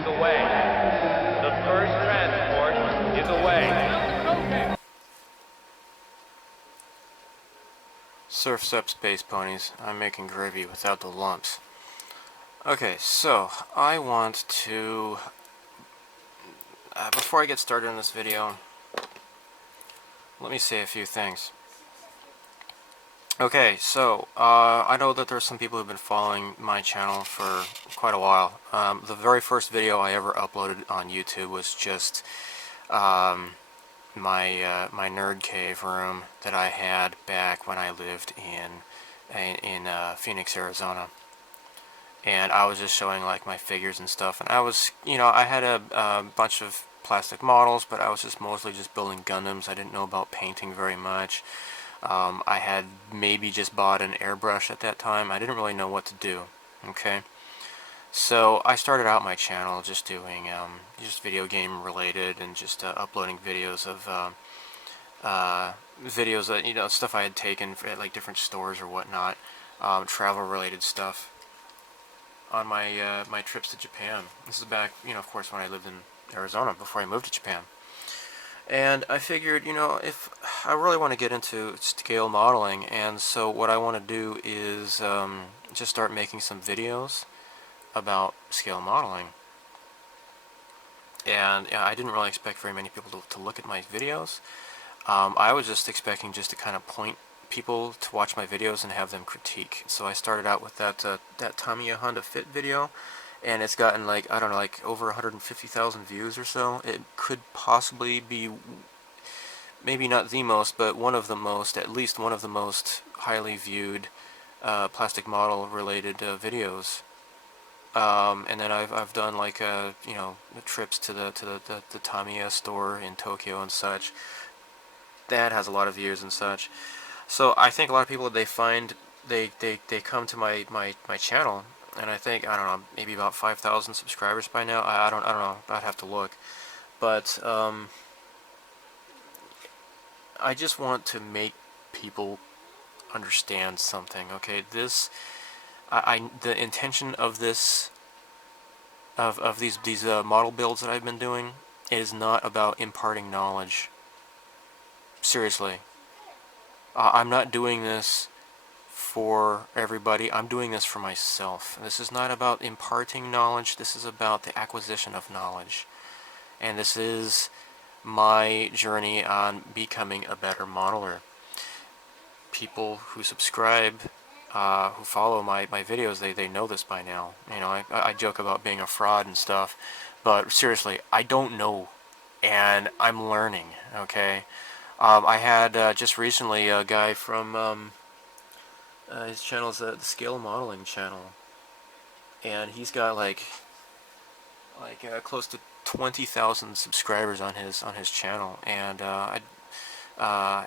is away. The first transport is away. Surf's up, space ponies. I'm making gravy without the lumps. Okay, so I want to, before I get started on this video, let me say a few things. Okay, so I know that there's some people who've been following my channel for quite a while. The very first video I ever uploaded on YouTube was just my nerd cave room that I had back when I lived in Phoenix, Arizona. And I was just showing like my figures and stuff, and I was, I had a bunch of plastic models, but I was just mostly just building Gundams. I didn't know about painting very much. I had maybe just bought an airbrush at that time. I didn't really know what to do. Okay, so I started out my channel just doing just video game related and just uploading videos of videos that stuff I had taken at like different stores or whatnot, travel related stuff on my my trips to Japan. This is back, of course, when I lived in Arizona before I moved to Japan. And I figured, if I really want to get into scale modeling, and so what I want to do is just start making some videos about scale modeling. And I didn't really expect very many people to look at my videos. I was just expecting just to kind of point people to watch my videos and have them critique. So I started out with that Tamiya Honda Fit video, and it's gotten like, I don't know, like over 150,000 views or so. It could possibly be, maybe not the most, but one of the most, at least one of the most highly viewed plastic model related videos. And then I've done like trips to the Tamiya store in Tokyo and such. That has a lot of views and such. So I think a lot of people, they come to my channel, and I think, I don't know, maybe about 5,000 subscribers by now. I don't know. I'd have to look. But I just want to make people understand something. Okay, the intention of this of these model builds that I've been doing is not about imparting knowledge. Seriously, I'm not doing this for everybody. I'm doing this for myself. This is not about imparting knowledge. This is about the acquisition of knowledge. And this is my journey on becoming a better modeler. People who subscribe, who follow my videos, they know this by now. I joke about being a fraud and stuff, but seriously, I don't know, and I'm learning, okay? I had just recently a guy from his channel's the Scale Modeling channel, and he's got like close to 20,000 subscribers on his channel, and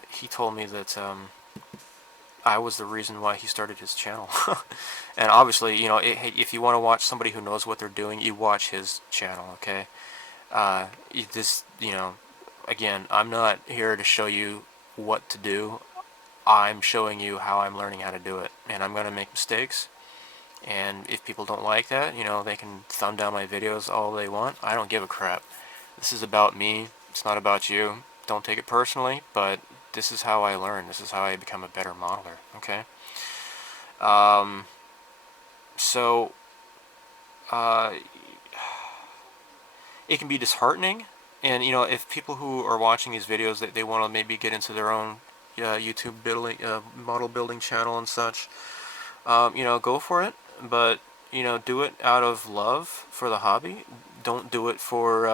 he told me that I was the reason why he started his channel. And obviously, if you want to watch somebody who knows what they're doing, you watch his channel, okay? Again, I'm not here to show you what to do. I'm showing you how I'm learning how to do it, and I'm going to make mistakes. And if people don't like that, they can thumb down my videos all they want. I don't give a crap. This is about me. It's not about you. Don't take it personally, but this is how I learn. This is how I become a better modeler, okay? It can be disheartening, and if people who are watching these videos, they want to maybe get into their own YouTube building, model building channel and such, go for it. But do it out of love for the hobby. Don't do it for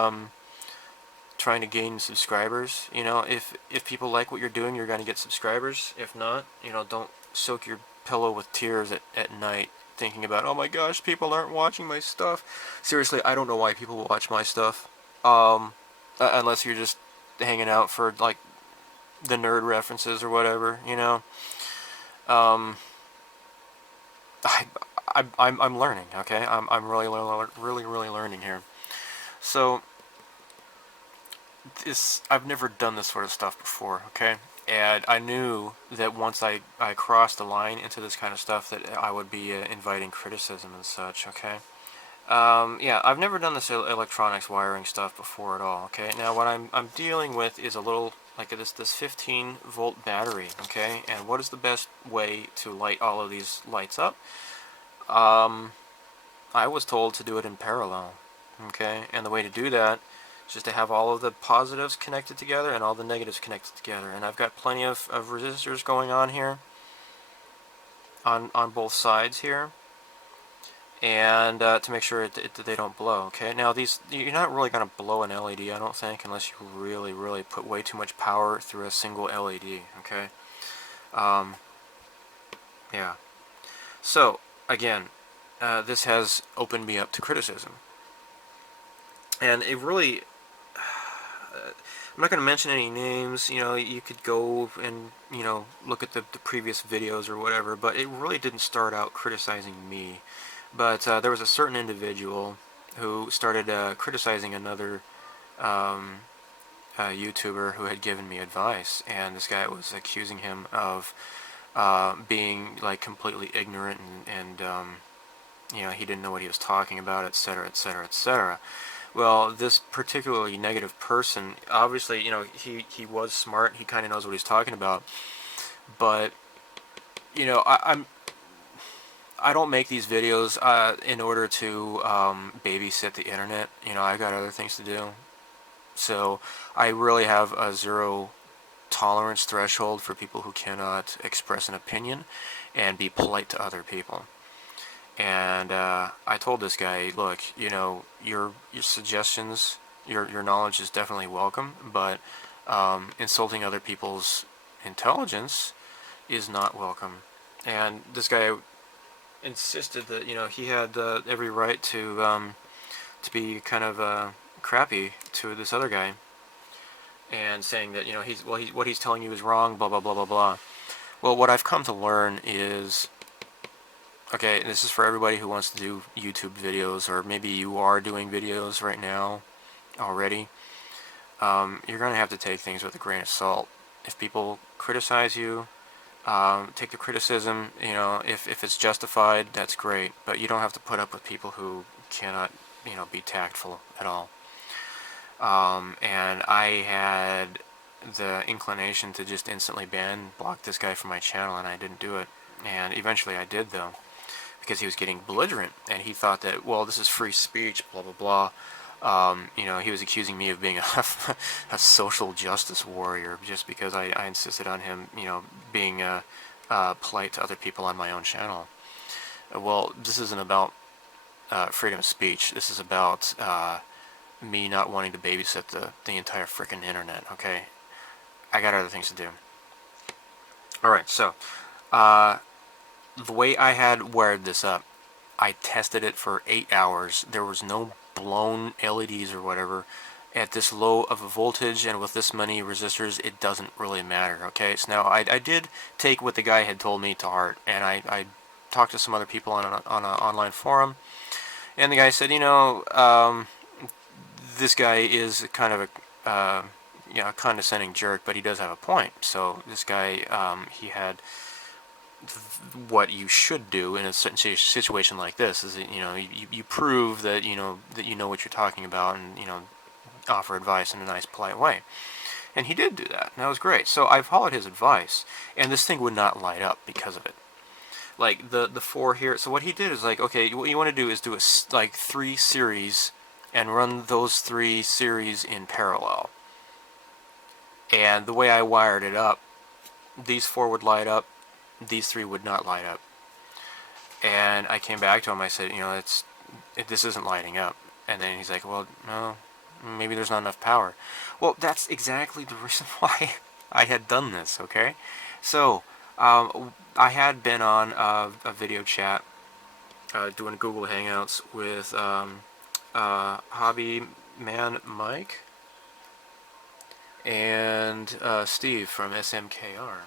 trying to gain subscribers. If people like what you're doing, you're going to get subscribers. If not, don't soak your pillow with tears at night thinking about, oh my gosh, people aren't watching my stuff. Seriously, I don't know why people watch my stuff, unless you're just hanging out for like the nerd references or whatever. I'm learning, okay? I'm really learning here. So I've never done this sort of stuff before, okay? And I knew that once I crossed the line into this kind of stuff, that I would be inviting criticism and such, okay? Yeah, I've never done this electronics wiring stuff before at all. Okay, now what I'm dealing with is a little like this 15-volt battery. Okay, and what is the best way to light all of these lights up? I was told to do it in parallel. Okay, and the way to do that is just to have all of the positives connected together and all the negatives connected together. And I've got plenty of resistors going on here on both sides here, and to make sure that they don't blow. Okay, now these, you're not really going to blow an LED, I don't think, unless you really put way too much power through a single LED. Okay, yeah. So again, this has opened me up to criticism, and it really. I'm not going to mention any names. You know, you could go and look at the previous videos or whatever, but it really didn't start out criticizing me. But there was a certain individual who started criticizing another YouTuber who had given me advice, and this guy was accusing him of being like completely ignorant, and he didn't know what he was talking about, etc., etc., etc. Well, this particularly negative person, obviously, he was smart. He kind of knows what he's talking about, but I don't make these videos in order to babysit the internet. I got other things to do. So I really have a zero tolerance threshold for people who cannot express an opinion and be polite to other people. And I told this guy, look, your suggestions, your knowledge is definitely welcome, but insulting other people's intelligence is not welcome. And this guy insisted that he had every right to be kind of crappy to this other guy, and saying that what he's telling you is wrong, blah blah blah blah blah. Well, what I've come to learn is, okay, this is for everybody who wants to do YouTube videos, or maybe you are doing videos right now already. You're going to have to take things with a grain of salt. If people criticize you, take the criticism. If it's justified, that's great, but you don't have to put up with people who cannot be tactful at all. And I had the inclination to just instantly block this guy from my channel, and I didn't do it. And eventually I did, though, because he was getting belligerent, and he thought that, well, this is free speech, blah blah blah. He was accusing me of being a social justice warrior just because I insisted on him, being polite to other people on my own channel. Well, this isn't about freedom of speech. This is about me not wanting to babysit the entire frickin' internet. Okay, I got other things to do. All right, so the way I had wired this up, I tested it for 8 hours. There was no blown LEDs or whatever. At this low of a voltage and with this many resistors, it doesn't really matter. Okay, so now I did take what the guy had told me to heart, and I talked to some other people on an online forum, and the guy said, this guy is kind of a condescending jerk, but he does have a point. So this guy, he had what you should do in a certain situation like this is that, you prove that that you know what you're talking about, and offer advice in a nice, polite way. And he did do that, and that was great. So I followed his advice, and this thing would not light up because of it. Like the 4 here. So what he did is like, okay, what you want to do is do like 3 series and run those 3 series in parallel. And the way I wired it up, these 4 would light up, these 3 would not light up. And I came back to him, I said, this isn't lighting up. And then he's like, well, no, maybe there's not enough power. Well, that's exactly the reason why I had done this, okay? So, I had been on a video chat, doing Google Hangouts with Hobby Man Mike and Steve from SMKR.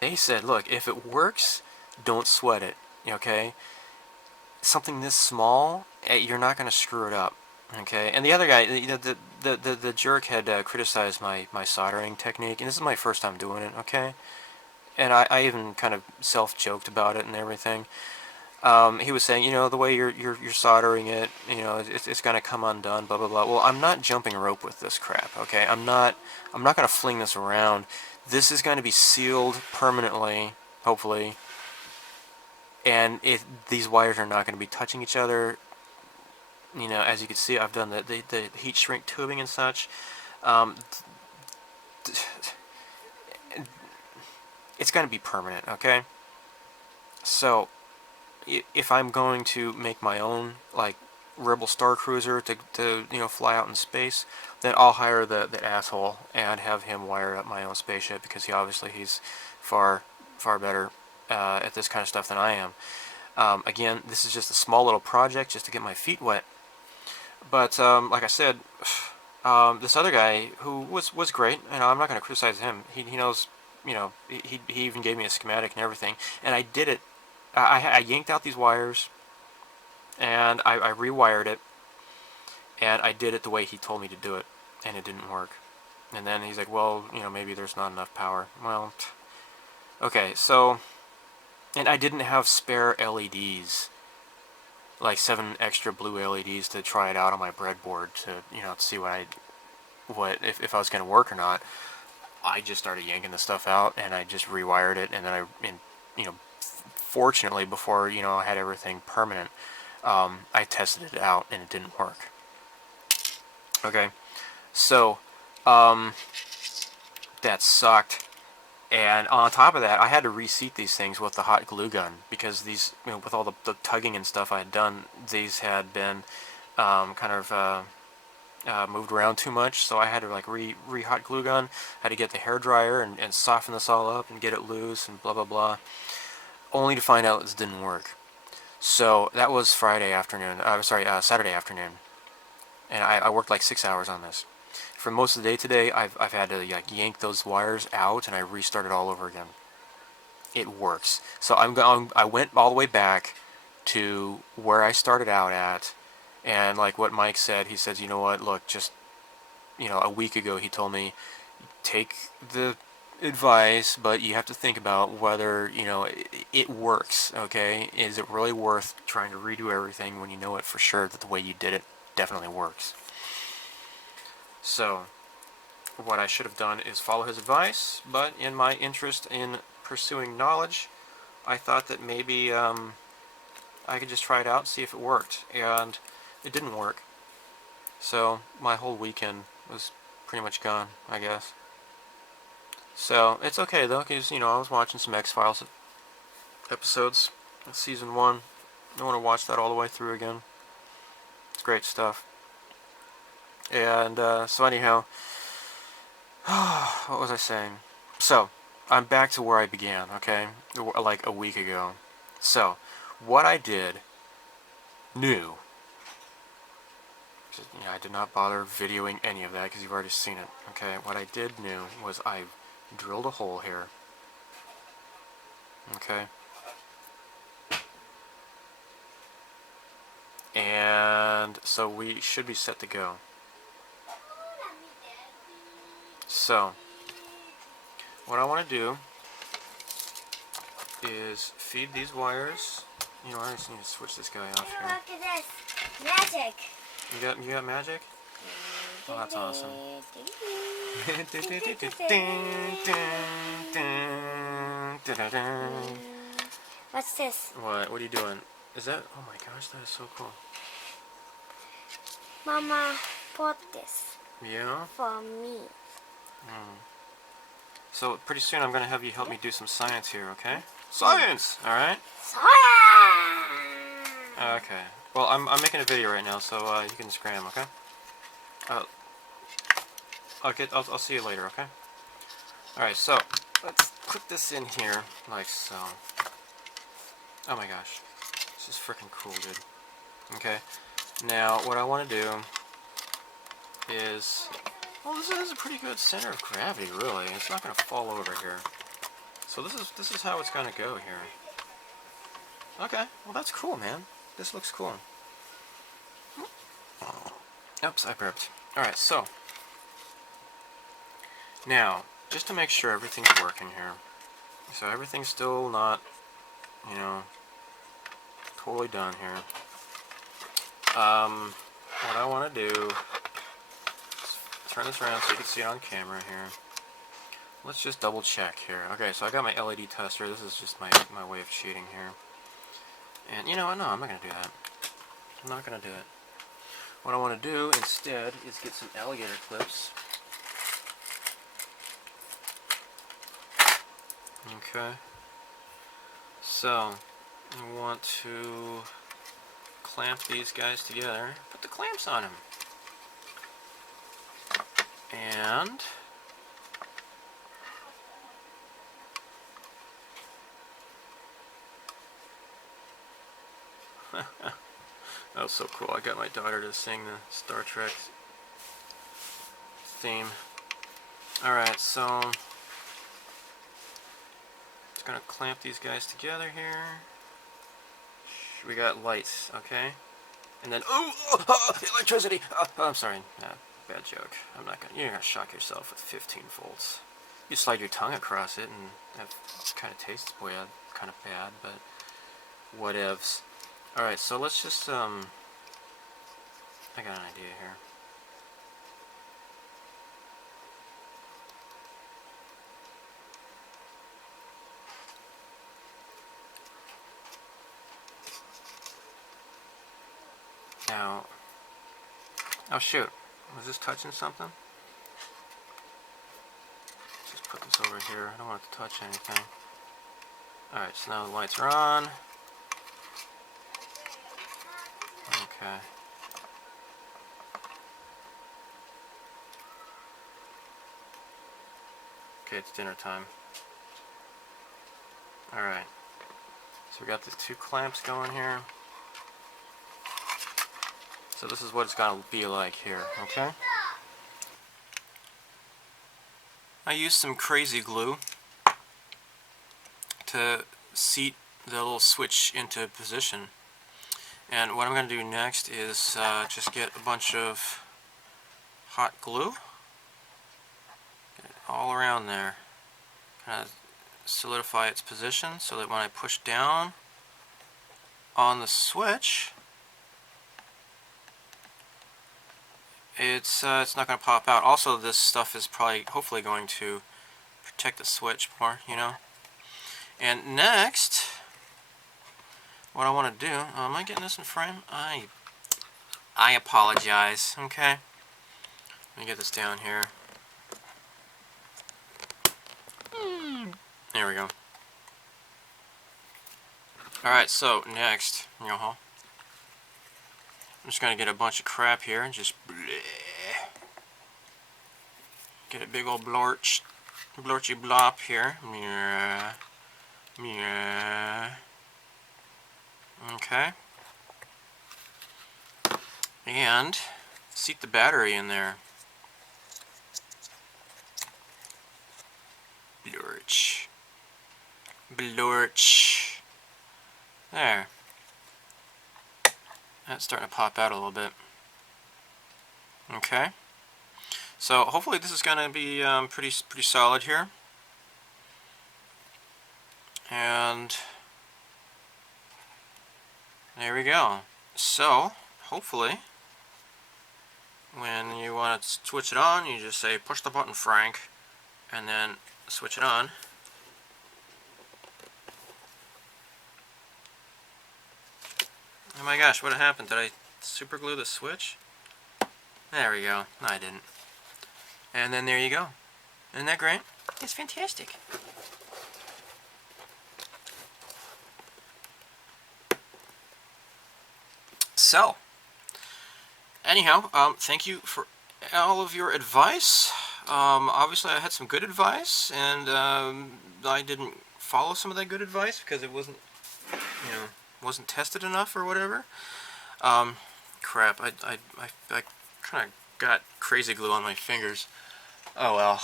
They said, look, if it works, don't sweat it, okay? Something this small, you're not going to screw it up, okay? And the other guy, the jerk had criticized my soldering technique, and this is my first time doing it, okay? And I even kind of self-joked about it and everything. he was saying, you know, the way you're soldering it, you know, it's gonna come undone, blah blah blah. Well, I'm not jumping rope with this crap, okay? I'm not gonna fling this around. This is going to be sealed permanently, hopefully, and these wires are not going to be touching each other. You know, as you can see, I've done the heat shrink tubing and such. Um, it's going to be permanent, okay? So, if I'm going to make my own, like, Rebel Star Cruiser to you know, fly out in space, then I'll hire the asshole and have him wire up my own spaceship, because he's far better at this kind of stuff than I am. Again, this is just a small little project just to get my feet wet. But like I said, this other guy who was great, and I'm not going to criticize him. He knows, you know, he even gave me a schematic and everything, and I did it. I yanked out these wires, and I rewired it, and I did it the way he told me to do it, and it didn't work. And then he's like, well, you know, maybe there's not enough power. Well, okay, so, and I didn't have spare LEDs, like 7 extra blue LEDs to try it out on my breadboard to, you know, to see if I was going to work or not. I just started yanking the stuff out, and I just rewired it, and then you know, fortunately, before, you know, I had everything permanent, I tested it out, and it didn't work. Okay, so, that sucked. And on top of that, I had to reseat these things with the hot glue gun, because these, you know, with all the tugging and stuff I had done, these had been kind of moved around too much, so I had to like re-hot glue gun, had to get the hair dryer and soften this all up and get it loose and blah blah blah, only to find out this didn't work. So that was Saturday afternoon, and I worked like 6 hours on this. For most of the day today, I've had to like yank those wires out, and I restarted all over again. It works. So I went all the way back to where I started out at, and like what Mike said, he says, you know what, look, just, you know, a week ago he told me, take the advice, but you have to think about whether, you know, it works, okay? Is it really worth trying to redo everything when you know it for sure that the way you did it definitely works? So, what I should have done is follow his advice, but in my interest in pursuing knowledge, I thought that maybe I could just try it out, see if it worked, and it didn't work. So, my whole weekend was pretty much gone, I guess. So, it's okay though, because, you know, I was watching some X-Files episodes of Season 1. I want to watch that all the way through again. It's great stuff. And, so anyhow, what was I saying? So, I'm back to where I began, okay? Like a week ago. So, what I did new, you know, I did not bother videoing any of that because you've already seen it, okay? What I did new was I drilled a hole here, okay? And so we should be set to go. So, what I want to do is feed these wires. You know, I just need to switch this guy off here. Look at this. Magic. You got magic? Oh, that's awesome. What's this? What are you doing? Is that? Oh my gosh, that is so cool. Mama bought this Yeah? for me. So pretty soon I'm going to have you help me do some science here, okay? Science! Alright? Okay. Well, I'm making a video right now, so you can scram, okay? I'll see you later, okay? Alright, so let's put this in here, like so. Oh my gosh. This is freaking cool, dude. Okay. Now, what I want to do is... Well, this is a pretty good center of gravity, really. It's not going to fall over here. So this is how it's going to go here. Okay, well that's cool, man. This looks cool. Oops, I burped. Alright, so. Now, just to make sure everything's working here. So everything's still not, you know, totally done here. What I want to do is turn this around so you can see it on camera here. Let's just double check here. Okay, so I got my LED tester. This is just my way of cheating here. And you know what? No, I'm not going to do that. I'm not going to do it. What I want to do instead is get some alligator clips. Okay. So, I want to clamp these guys together. Put the clamps on them. And that was so cool. I got my daughter to sing the Star Trek theme. Alright, so just gonna clamp these guys together here. We got lights, okay? And then, electricity! I'm sorry, bad joke. I'm not gonna, you're gonna shock yourself with 15 volts. You slide your tongue across it and that kind of tastes weird, kind of bad, but whatevs. Alright, so let's just, I got an idea here. Now, oh shoot, was this touching something? Let's just put this over here. I don't want it to touch anything. Alright, so now the lights are on. Okay. Okay, it's dinner time. Alright. So we got the two clamps going here. So this is what it's gonna be like here, okay? I used some crazy glue to seat the little switch into position. And what I'm going to do next is just get a bunch of hot glue, get it all around there, kind of solidify its position so that when I push down on the switch, it's not going to pop out. Also, this stuff is probably, hopefully, going to protect the switch more, you know. And next, what I want to do, am I getting this in frame? I apologize, okay? Let me get this down here. There we go. Alright, so next, I'm just going to get a bunch of crap here and just get a big old blorchy blop here. Okay. And seat the battery in there. Blorch. Blorch. There. That's starting to pop out a little bit. Okay. So hopefully this is going to be pretty solid here. And there we go. So hopefully when you want to switch it on, you just say push the button, Frank, and then switch it on. Oh my gosh, what happened? Did I super glue the switch? There we go. No, I didn't. And then there you go. Isn't that great? It's fantastic. So, anyhow, thank you for all of your advice. Obviously I had some good advice, and I didn't follow some of that good advice because it wasn't, wasn't tested enough or whatever. Crap, I kind of got crazy glue on my fingers. Oh well.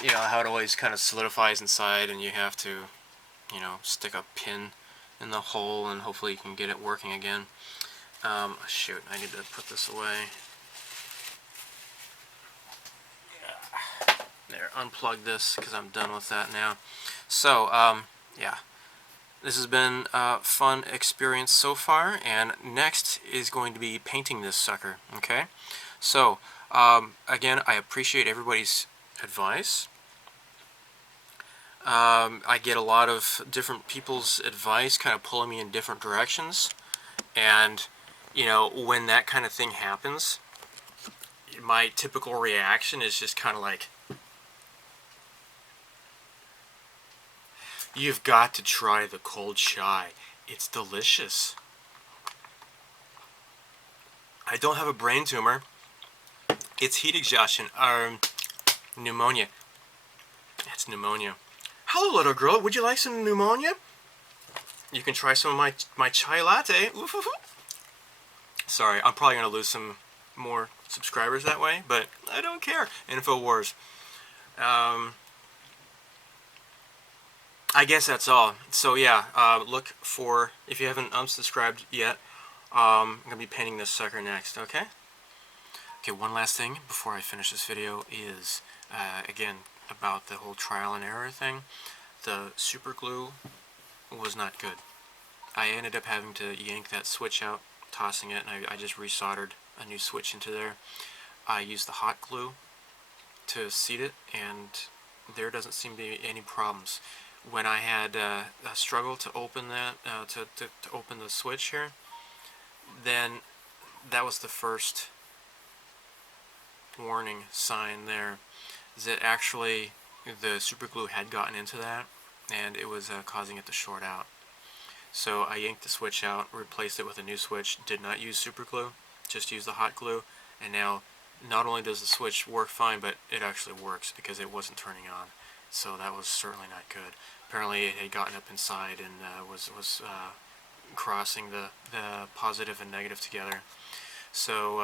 You know how it always kind of solidifies inside, and you have to, stick a pin in the hole, and hopefully you can get it working again. Shoot, I need to put this away. There, unplug this because I'm done with that now. So, yeah. This has been a fun experience so far, and next is going to be painting this sucker, okay? So, again, I appreciate everybody's advice. I get a lot of different people's advice kind of pulling me in different directions, and, you know, when that kind of thing happens, my typical reaction is just kind of like, you've got to try the cold chai. It's delicious. I don't have a brain tumor. It's heat exhaustion, pneumonia. It's pneumonia. Hello, little girl. Would you like some pneumonia? You can try some of my chai latte. Oof, oof, oof. Sorry, I'm probably going to lose some more subscribers that way, but I don't care. InfoWars. I guess that's all. So yeah, look for, if you haven't unsubscribed yet, I'm going to be painting this sucker next, okay? Okay, one last thing before I finish this video is, again, about the whole trial and error thing. The super glue was not good. I ended up having to yank that switch out, tossing it, and I just resoldered a new switch into there. I used the hot glue to seat it, and there doesn't seem to be any problems. When I had a struggle to open that, to open the switch here, then that was the first warning sign there, is that actually the super glue had gotten into that, and it was causing it to short out. So I yanked the switch out, replaced it with a new switch, did not use super glue, just used the hot glue, and now not only does the switch work fine, but it actually works because it wasn't turning on. So that was certainly not good. Apparently it had gotten up inside and was crossing the positive and negative together. So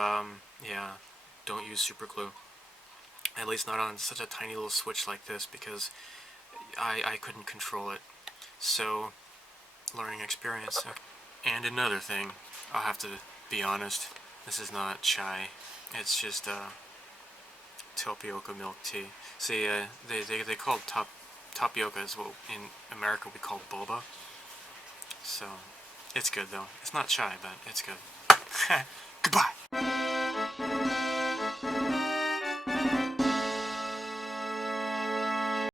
yeah, don't use super glue. At least not on such a tiny little switch like this, because I couldn't control it. So, learning experience. And another thing, I'll have to be honest, this is not chai. It's just tapioca milk tea. See, they call tapioca is what in America we call boba. So, it's good though. It's not chai, but it's good. Goodbye!